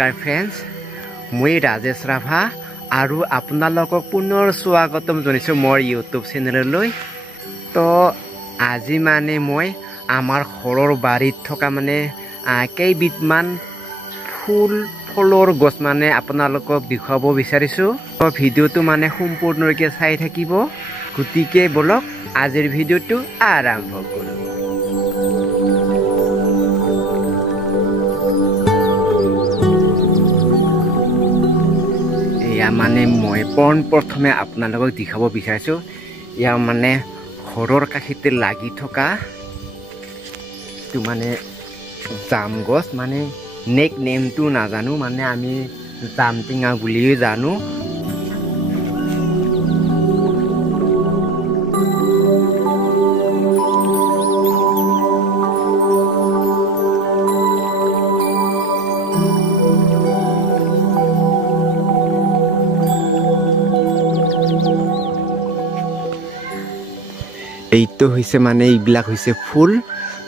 নমস্কাৰ ফ্ৰেণ্ডছ মই ৰাজেশ ৰাভা আৰু আপোনালোকক পুনৰ স্বাগতম জনাইছো মোৰ ইউটিউব চেনেললৈ তো আজি মানে মই আমাৰ ঘৰৰ বাৰীত থকা মানে কেইবিধমান ফলৰ গছ মানে আপোনালোকক দেখাব বিচাৰিছো তো ভিডিওটো মানে সম্পূৰ্ণৰূপে চাই থাকিব গতিকে বলক আজিৰ ভিডিওটো আৰম্ভ কৰো মানে মই প্ৰথমে আপোনালোকক দেখাব বিচাৰিছো ইয়া মানে ঘৰৰ কাষতে লাগি থকা তো মানে জাম গছ মানে নেক নেমটো নাজানো মানে আমি জাম টিঙা বুলি জানো এইটো হৈছে মানে এইবিলাক হৈছে ফুল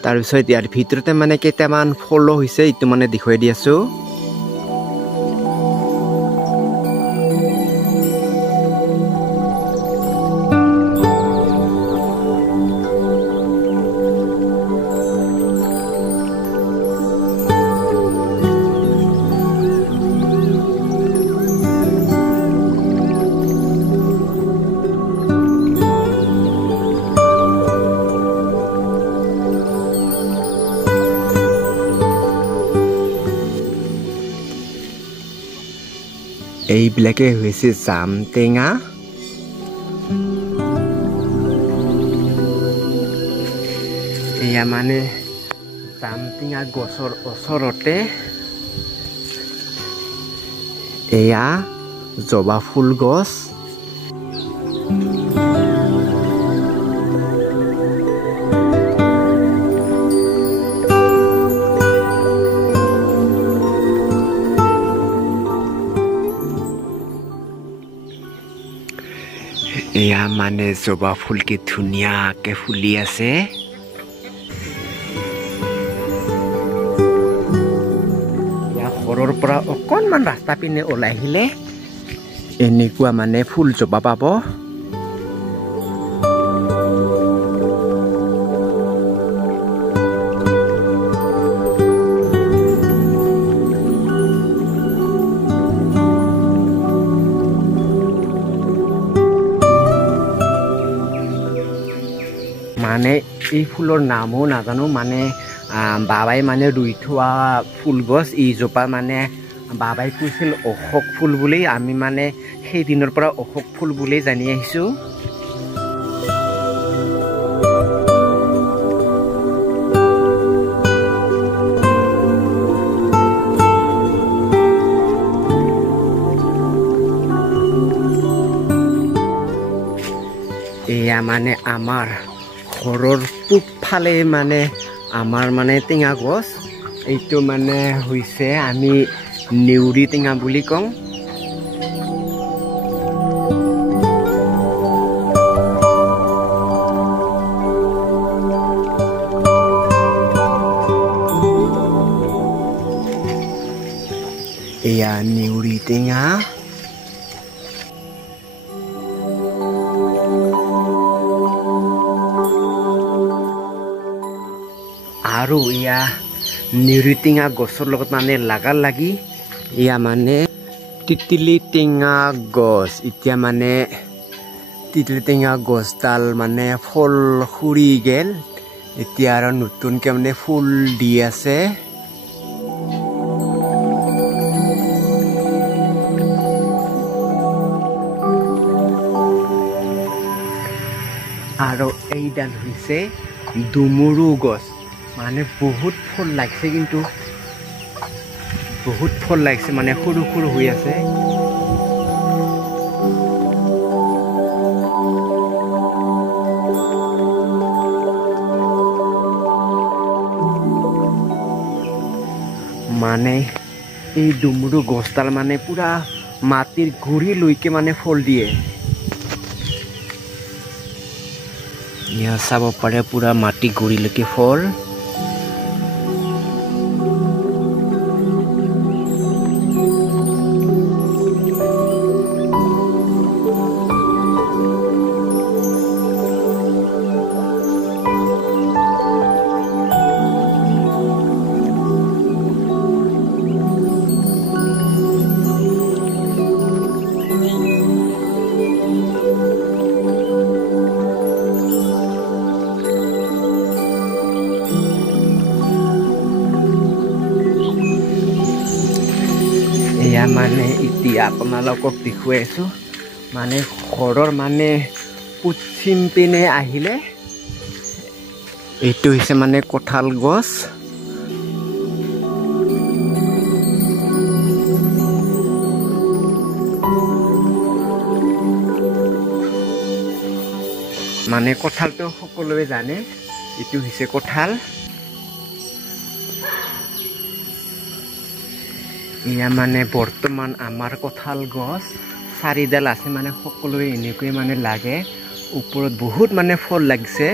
তাৰ পিছত ইয়াৰ ভিতৰতে মানে কেইটামান ফল হৈছে এইটো মানে দেখুৱাই দি আছো এইবিলাকে হৈছে জাম টেঙা এয়া মানে জাম টেঙা গছৰ ওচৰতে এয়া জবা ফুল গছ এয়া মানে জবা ফুল কি ধুনীয়াকে ফুলি আছে ইয়া ঘৰৰ পৰা অকণমান ৰাস্তা পিনে ওলাই আহিলে এনেকুৱা মানে ফুল জবা পাব মানে এই ফুলৰ নামো নাজানো মানে বাবাই মানে ৰুই থোৱা ফুল গছ এইজোপা মানে বাবাই কৈছিল অশোক ফুল বুলি আমি মানে সেই দিনৰ পৰা অশোক ফুল বুলি জানি আহিছো এয়া মানে আমাৰ ঘৰৰ পূবফালে মানে আমাৰ মানে টেঙা গছ এইটো মানে হৈছে আমি নেউৰি টেঙা বুলি কওঁ এয়া নেউৰি টেঙা আৰু ইয়া নেউৰি টেঙা গছৰ লগত মানে লাগা লাগি ইয়া মানে তিতিলি টেঙা গছ এতিয়া মানে তিতিলি টেঙা গছডাল মানে ফল সৰি গেল এতিয়া আৰু নতুনকে মানে ফুল দি আছে আৰু এইডাল হৈছে ডুমুৰু গছ মানে বহুত ফল লাগছে কিন্তু বহুত ফল লাগছে মানে সৰু সৰু হৈ আছে মানে এই ডুমুৰু গছডাল মানে পুৰা মাটিৰ গুৰিলৈকে মানে ফল দিয়ে ইয়া চাব পাৰে পুৰা মাটি গুৰিলৈকে ফল মানে এতিয়া আপোনালোকক দেখুৱাই আছোঁ মানে ঘৰৰ মানে পশ্চিম পিনে আহিলে এইটো হৈছে মানে কঁঠাল গছ মানে কঁঠালটো সকলোৱে জানে এইটো হৈছে কঁঠাল ইয়া মানে বৰ্তমান আমাৰ কঁঠাল গছ 4ডাল আছে মানে সকলোৱে এনেকৈ মানে লাগে ওপৰত বহুত মানে ফল লাগিছে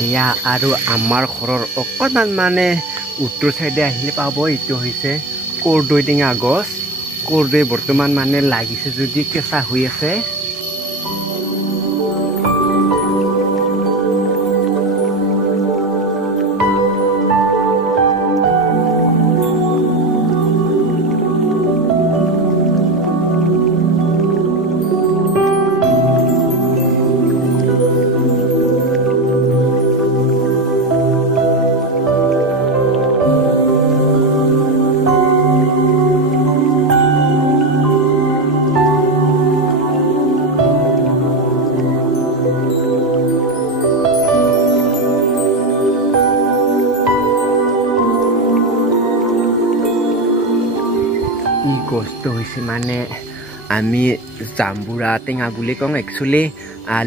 ইয়া আৰু আমাৰ ঘৰৰ অকণমান মানে উত্তৰ চাইডে আহিলে পাব এইটো হৈছে কৰ্দৈ টেঙা গছ কৰ্দৈ বৰ্তমান মানে লাগিছে যদি কেঁচা হৈ আছে গছটো হৈছে মানে আমি জাম্বুৰা টেঙা বুলি কওঁ একচুৱেলি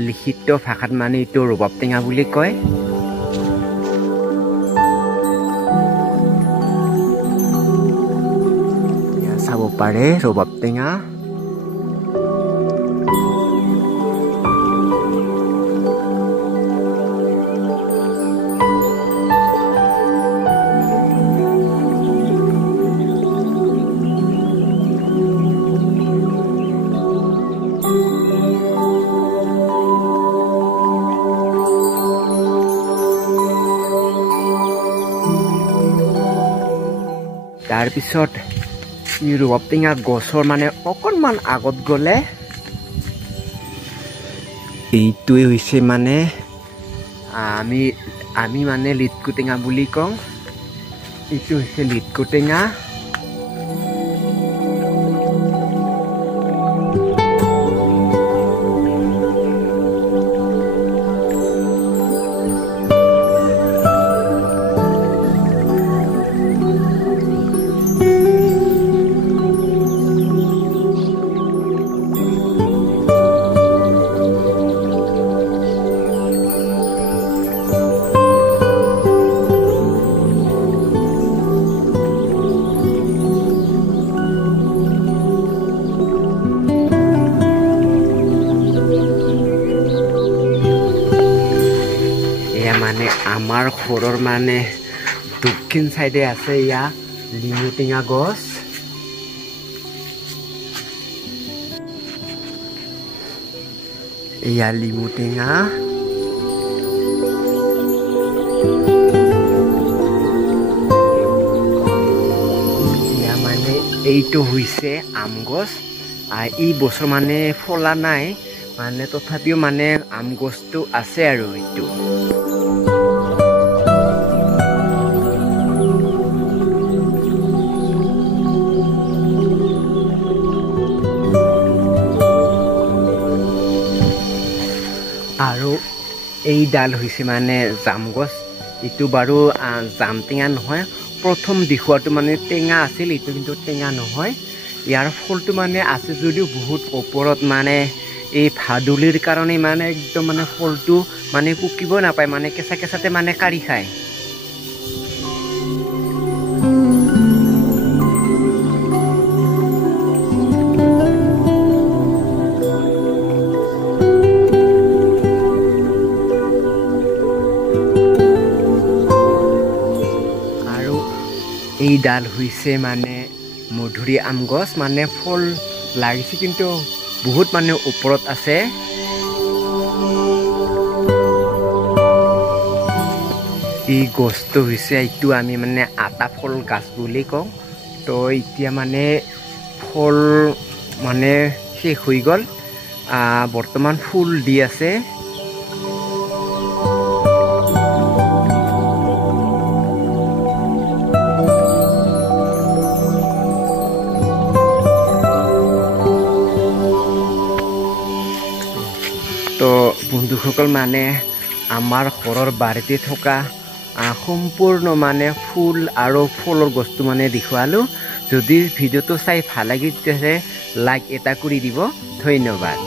লিখিত ভাষাত মানে এইটো ৰবাব টেঙা বুলি কয় চাব পাৰে ৰবাব টেঙা তাৰপিছত এই ৰবাব টেঙা গছৰ মানে অকণমান আগত গ'লে এইটোৱে হৈছে মানে আমি মানে লিটকু টেঙা বুলি কওঁ এইটো হৈছে লিটকু টেঙা মানে আমাৰ ঘৰৰ মানে দক্ষিণ চাইডে আছে ইয়া লিমু টেঙা গছ ইয়া লিমু টেঙা ইয়া মানে এইটো হৈছে আম গছ এই বছৰ মানে ফলা নাই মানে তথাপিও মানে আম গছটো আছে আৰু এইটো আৰু এইডাল হৈছে মানে জাম গছ এইটো বাৰু জাম টেঙা নহয় প্ৰথম দেখুৱাটো মানে টেঙা আছিল এইটো কিন্তু টেঙা নহয় ইয়াৰ ফলটো মানে আছে যদিও বহুত ওপৰত মানে এই ভাদুলিৰ কাৰণে মানে একদম মানে ফলটো মানে পুকিব নাপায় মানে কেঁচা কেঁচাতে মানে কাঢ়ি খায় এই ডাল হৈছে মানে মধুৰি আম গছ মানে ফল লাগিছে কিন্তু বহুত মানে ওপৰত আছে এই গছটো হৈছে এইটো আমি মানে আটা ফল গাছ বুলি কওঁ তো এতিয়া মানে ফল মানে শেষ হৈ গ'ল বৰ্তমান ফুল দি আছে তো বন্ধুসকল মানে আমাৰ ঘৰৰ বাৰীতে থকা সম্পূৰ্ণ মানে ফুল আৰু ফলৰ গছটো মানে দেখুৱালোঁ যদি ভিডিঅ'টো চাই ভাল লাগে তেতিয়াহ'লে লাইক এটা কৰি দিব ধন্যবাদ